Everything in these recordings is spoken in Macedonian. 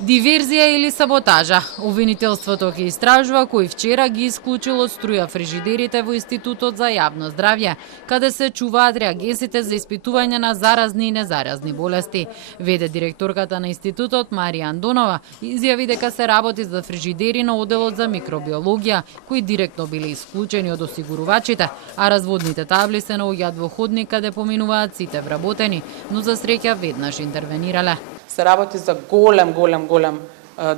Диверзија или саботажа? Обвинителството ќе истражува кој вчера ги исклучил од струја фрижидерите во Институтот за јавно здравје, каде се чуваат реагенсите за испитување на заразни и незаразни болести. Веде директорката на Институтот Марија Андонова изјави дека се работи за фрижидери на оделот за микробиологија, кои директно биле исклучени од осигурувачите, а разводните табли се наоѓаат во ходник каде поминуваат сите вработени, но за среќа веднаш интервенирале. Се работи за голем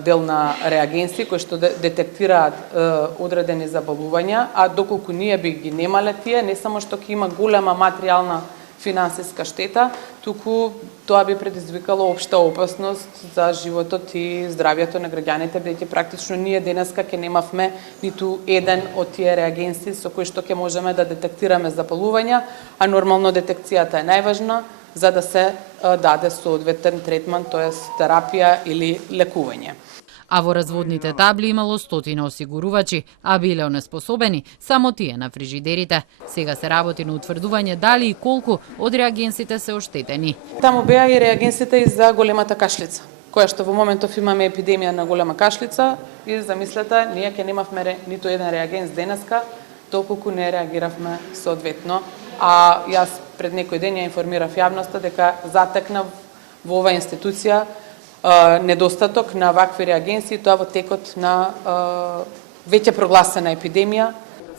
дел на реагенси кои што детектираат одредени заболувања, а доколку ние би ги немале тие, не само што ќе има голема материјална финансиска штета, туку тоа би предизвикало општа опасност за животот и здравјето на граѓаните, бидејќи практично ние денеска ќе немавме ниту еден од тие реагенси со кои што ќе можеме да детектираме заболувања, а нормално детекцијата е најважна за да се даде соодветен третман, т.е. терапија или лекување. А во разводните табли имало стотина осигурувачи, а биле онеспособени само тие на фрижидерите. Сега се работи на утврдување дали и колку од реагенсите се оштетени. Таму беа и реагенсите и за големата кашлица, која што во моментов имаме епидемија на голема кашлица и замислете, ние ќе немавме ниту еден реагенс денеска, доколку не реагиравме соодветно. А јас пред некој ден ја информирав јавноста дека затекнав во оваа институција недостаток на вакви реагенси, тоа во текот на веќе прогласена епидемија.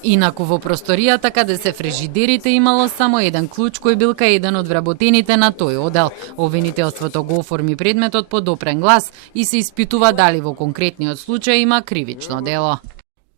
Инаку во просторијата каде се фрижидерите имало само еден клуч кој бил кај еден од вработените на тој одел. Обвинителството го оформи предметот по допрен глас и се испитува дали во конкретниот случај има кривично дело.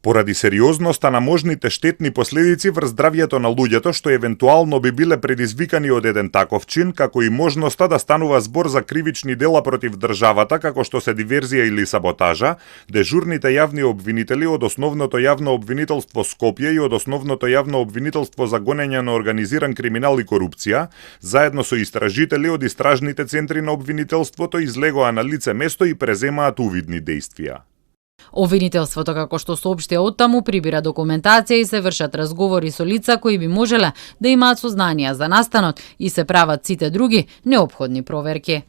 Поради сериозноста на можните штетни последици врз здравјето на луѓето што евентуално би биле предизвикани од еден таков чин, како и можноста да станува збор за кривични дела против државата, како што се диверзија или саботажа, дежурните јавни обвинители од Основното јавно обвинителство Скопје и од Основното јавно обвинителство за гонење на организиран криминал и корупција, заедно со истражители од истражните центри на обвинителството излегоа на лице место и преземаат увидни дејствија. Обвинителството, како што соопштија оттаму, прибира документација и се вршат разговори со лица кои би можеле да имаат сознанија за настанот и се прават сите други неопходни проверки.